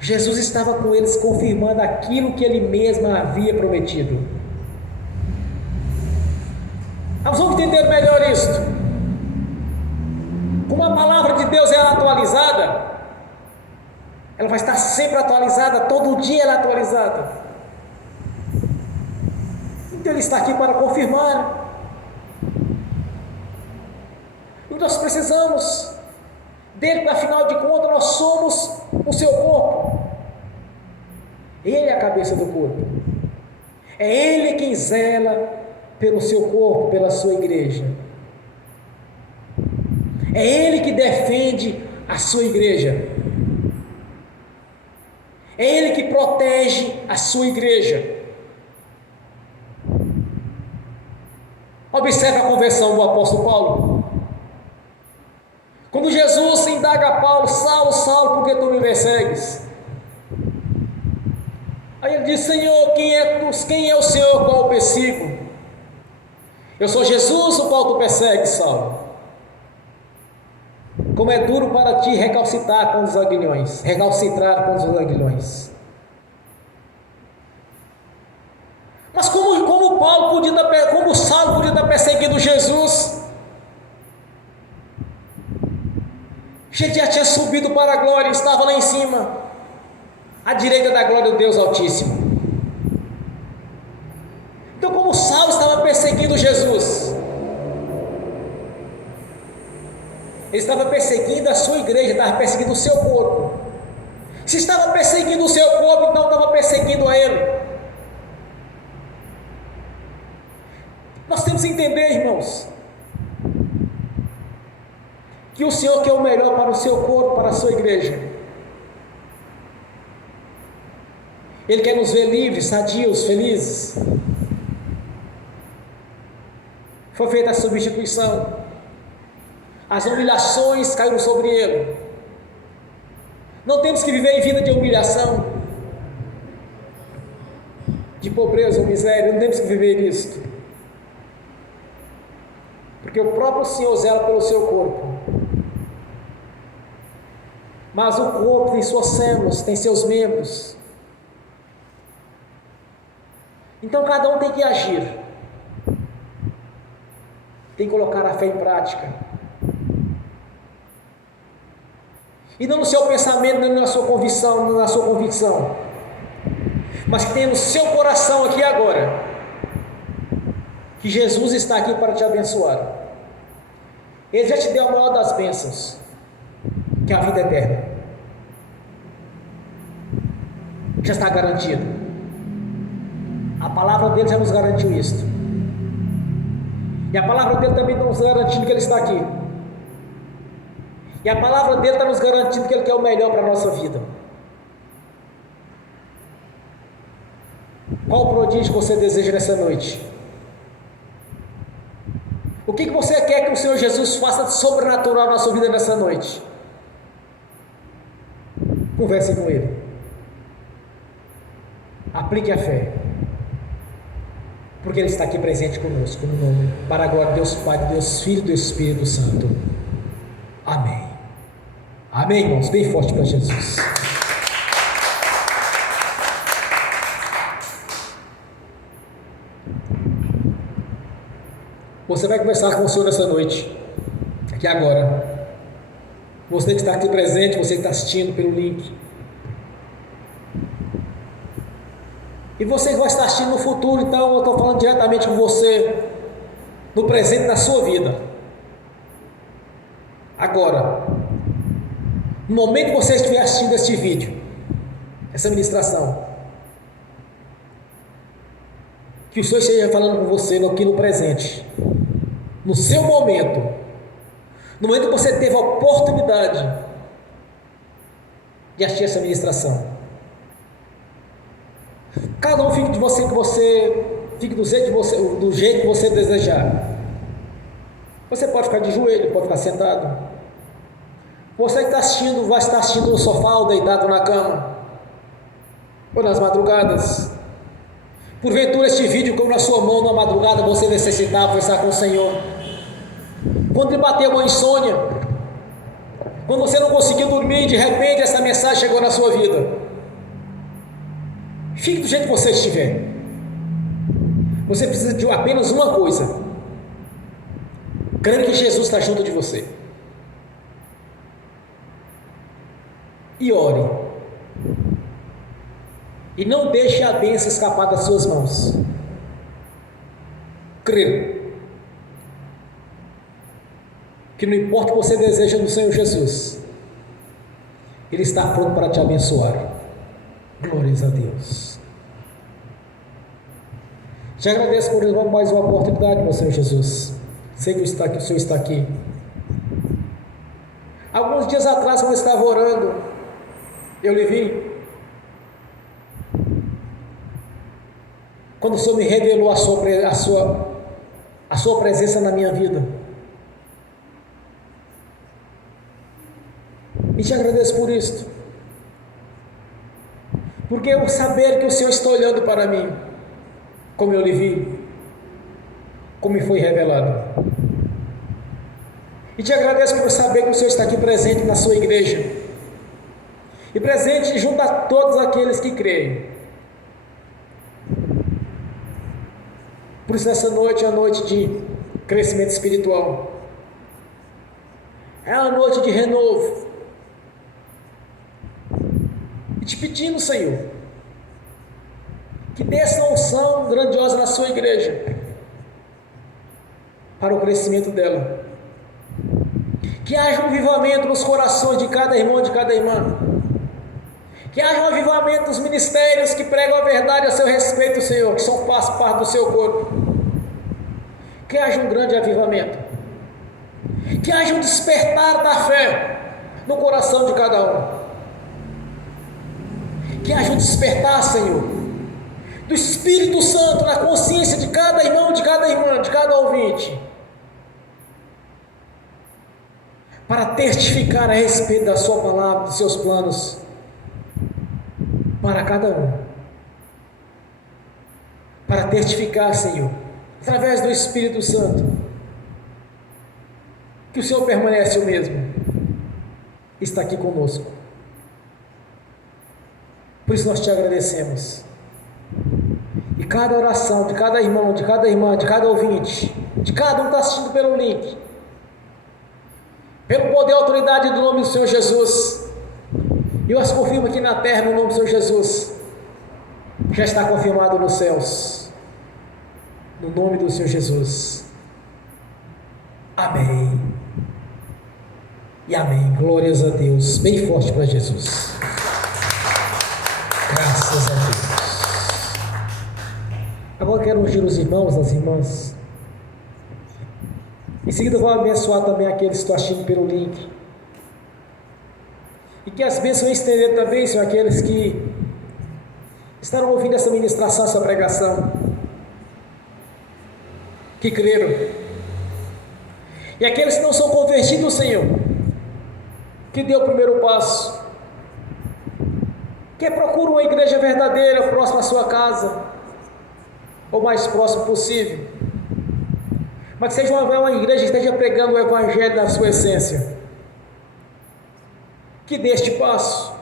Jesus estava com eles, confirmando aquilo que ele mesmo havia prometido. Nós vamos entender melhor isto. Como a palavra de Deus é atualizada, ela vai estar sempre atualizada, todo dia ela é atualizada. Então ele está aqui para confirmar. E nós precisamos dele, porque afinal de contas nós somos o seu corpo. Ele é a cabeça do corpo. É ele quem zela pelo seu corpo, pela sua igreja. É ele que defende a sua igreja. É ele que protege a sua igreja. Observe a conversão do apóstolo Paulo. Quando Jesus indaga a Paulo, Saulo, Saulo, por que tu me persegues? Aí ele diz, Senhor, quem é o Senhor qual eu persigo? Eu sou Jesus, o qual tu persegues, Saulo. Como é duro para ti recalcitrar com os aguilhões, recalcitrar com os aguilhões. Mas como Saulo podia estar perseguindo Jesus? Ele já tinha subido para a glória, estava lá em cima, à direita da glória do Deus Altíssimo. Então, como Saulo estava perseguindo Jesus, ele estava perseguindo a sua igreja, estava perseguindo o seu corpo. Se estava perseguindo o seu corpo, então estava perseguindo a ele. Nós temos que entender, irmãos, que o Senhor quer o melhor para o seu corpo, para a sua igreja. Ele quer nos ver livres, sadios, felizes. Foi feita a substituição. As humilhações caíram sobre ele. Não temos que viver em vida de humilhação, de pobreza ou miséria. Não temos que viver isso, porque o próprio Senhor zela pelo seu corpo. Mas o corpo tem suas células, tem seus membros. Então cada um tem que agir, tem que colocar a fé em prática. E não no seu pensamento, nem na sua convicção, mas que tenha no seu coração aqui agora, que Jesus está aqui para te abençoar. Ele já te deu a maior das bênçãos, que é a vida eterna. Já está garantido. A palavra dele já nos garantiu isso. E a palavra dele também está nos garantindo que ele está aqui. E a palavra dele está nos garantindo que ele quer o melhor para a nossa vida. Qual o prodígio que você deseja nessa noite? O que você quer que o Senhor Jesus faça de sobrenatural na sua vida nessa noite? Converse com Ele. Aplique a fé, porque Ele está aqui presente conosco, no nome, para a glória de Deus Pai, de Deus Filho e do Espírito Santo. Amém. Amém, irmãos, bem forte para Jesus. Você vai conversar com o Senhor nessa noite, aqui agora. Você que está aqui presente, você que está assistindo pelo link. E você que vai estar assistindo no futuro, então eu estou falando diretamente com você, no presente da sua vida. Agora, no momento que você estiver assistindo este vídeo, essa ministração, que o Senhor esteja falando com você aqui no presente, no seu momento, no momento que você teve a oportunidade de assistir essa ministração. Cada um fique de você que você fique do jeito que você desejar. Você pode ficar de joelho, pode ficar sentado. Você que está assistindo, vai estar assistindo no sofá ou deitado na cama, ou nas madrugadas. Porventura este vídeo caiu na sua mão na madrugada, você necessitava conversar com o Senhor. Quando lhe bateu uma insônia, quando você não conseguiu dormir, de repente essa mensagem chegou na sua vida. Fique do jeito que você estiver. Você precisa de apenas uma coisa: crendo que Jesus está junto de você. E ore. E não deixe a bênção escapar das suas mãos. Creio que não importa o que você deseja no Senhor Jesus, Ele está pronto para te abençoar. Glórias a Deus. Te agradeço por mais uma oportunidade, meu Senhor Jesus. Sei que o Senhor está aqui. Alguns dias atrás, quando eu estava orando, eu lhe vi. Quando o Senhor me revelou a sua presença na minha vida. E te agradeço por isso. Porque eu saber que o Senhor está olhando para mim, como eu lhe vi, como me foi revelado. E te agradeço por saber que o Senhor está aqui presente na sua igreja, e presente junto a todos aqueles que creem. Por isso essa noite é a noite de crescimento espiritual, é a noite de renovo. E te pedindo, Senhor, que dê essa unção grandiosa na sua igreja, para o crescimento dela. Que haja um avivamento nos corações de cada irmão e de cada irmã. Que haja um avivamento nos ministérios que pregam a verdade a seu respeito, Senhor, que fazem parte do seu corpo. Que haja um grande avivamento. Que haja um despertar da fé no coração de cada um. Que haja um despertar, Senhor, do Espírito Santo na consciência de cada irmão, de cada irmã, de cada ouvinte, para testificar a respeito da sua palavra, dos seus planos, para cada um. Para testificar, Senhor, através do Espírito Santo, que o Senhor permanece o mesmo, está aqui conosco. Por isso nós te agradecemos. E cada oração de cada irmão, de cada irmã, de cada ouvinte, de cada um que está assistindo pelo link, pelo poder e autoridade do nome do Senhor Jesus, eu as confirmo aqui na terra no nome do Senhor Jesus, já está confirmado nos céus, no nome do Senhor Jesus. Amém e amém. Glórias a Deus. Bem forte para Jesus. Graças a Deus. Agora quero ungir os irmãos, as irmãs. Em seguida vou abençoar também aqueles que estão assistindo pelo link. E que as bênçãos estender também, Senhor, aqueles que estarão ouvindo essa ministração, essa pregação, que creram. E aqueles que não são convertidos, Senhor, que dê o primeiro passo, que procura uma igreja verdadeira, próxima à sua casa, ou mais próximo possível, mas que seja uma igreja que esteja pregando o Evangelho na sua essência, que dê este passo,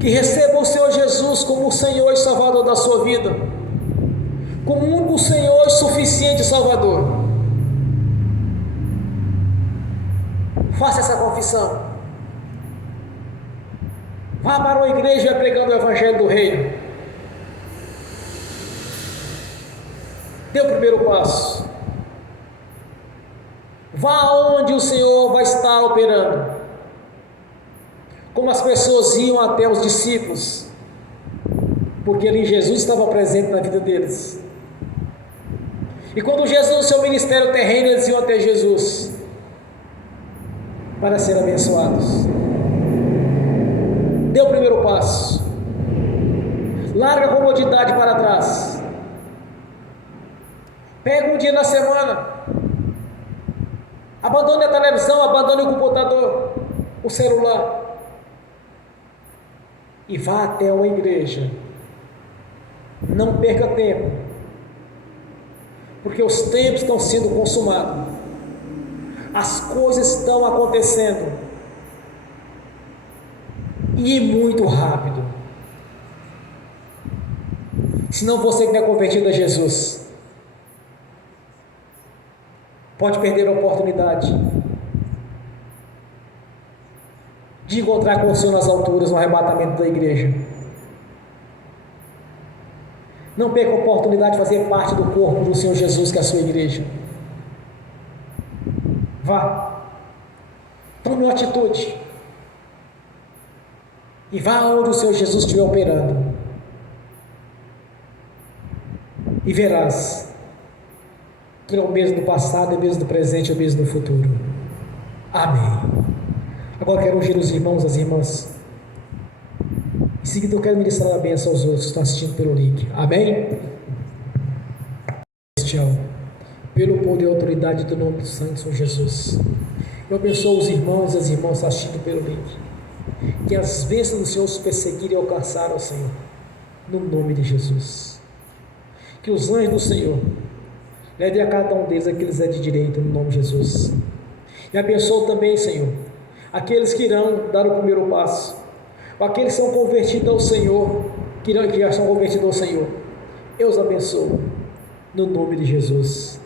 que receba o Senhor Jesus como o Senhor e Salvador da sua vida, como o único Senhor e suficiente Salvador. Faça essa confissão. Vá para uma igreja pregando o Evangelho do Reino. Dê o primeiro passo. Vá onde o Senhor vai estar operando. Como as pessoas iam até os discípulos, porque ali Jesus estava presente na vida deles. E quando Jesus, seu ministério terreno, eles iam até Jesus para serem abençoados. Dê o primeiro passo. Larga a comodidade para trás. Pega um dia na semana. Abandone a televisão, abandone o computador, o celular. E vá até uma igreja. Não perca tempo, porque os tempos estão sendo consumados. As coisas estão acontecendo e muito rápido. Se não você que não é convertido a Jesus, pode perder a oportunidade de encontrar com o Senhor nas alturas, no arrebatamento da igreja. Não perca a oportunidade de fazer parte do corpo do Senhor Jesus, que é a sua igreja. Vá, tome uma atitude e vá onde o Senhor Jesus estiver operando, e verás que é o mesmo do passado, é o mesmo do presente, é o mesmo do futuro. Amém. Agora quero ungir os irmãos, as irmãs. Em seguida eu quero ministrar a bênção aos outros que estão assistindo pelo link. Amém? Pelo poder e autoridade do nome do Santo Senhor Jesus, eu abençoo os irmãos e as irmãs assistindo pelo link. Que as bênçãos do Senhor os perseguirem e alcançarem, Senhor, no nome de Jesus. Que os anjos do Senhor levem a cada um deles aqueles é de direito, no nome de Jesus. E abençoo também, Senhor, aqueles que irão dar o primeiro passo, ou aqueles que são convertidos ao Senhor, que já são convertidos ao Senhor. Eu os abençoo no nome de Jesus.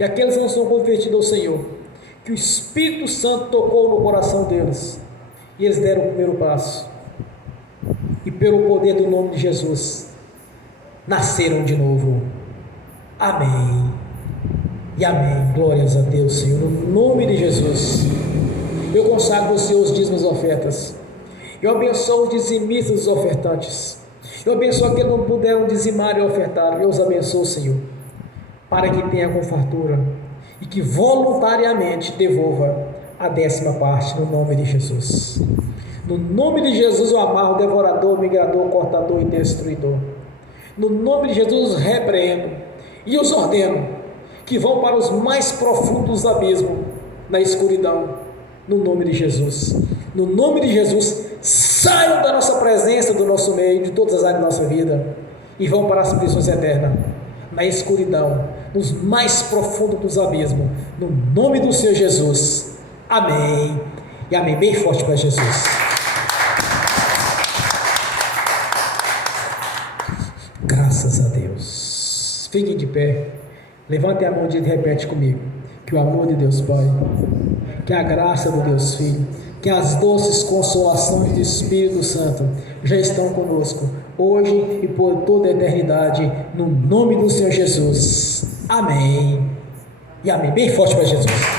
E aqueles que não são convertidos ao Senhor, que o Espírito Santo tocou no coração deles, e eles deram o primeiro passo, e pelo poder do nome de Jesus, nasceram de novo. Amém e amém. Glórias a Deus, Senhor, no nome de Jesus. Eu consagro os seus dízimos e ofertas. Eu abençoo os dizimistas e os ofertantes. Eu abençoo aqueles que não puderam dizimar e ofertar. Eu os abençoo, Senhor, para que tenha com fartura e que voluntariamente devolva a 10ª parte, no nome de Jesus. No nome de Jesus eu amarro o devorador, migrador, cortador e destruidor. No nome de Jesus os repreendo e os ordeno que vão para os mais profundos abismos da escuridão, no nome de Jesus. No nome de Jesus, saiam da nossa presença, do nosso meio, de todas as áreas da nossa vida, e vão para as prisões eternas, na escuridão, nos mais profundos dos abismos, no nome do Senhor Jesus. Amém e amém. Bem forte para Jesus. Graças a Deus. Fiquem de pé, levante a mão e repete comigo: que o amor de Deus Pai, que a graça do Deus Filho, que as doces consolações do Espírito Santo já estão conosco, hoje e por toda a eternidade, no nome do Senhor Jesus. Amém e amém. Bem forte para Jesus.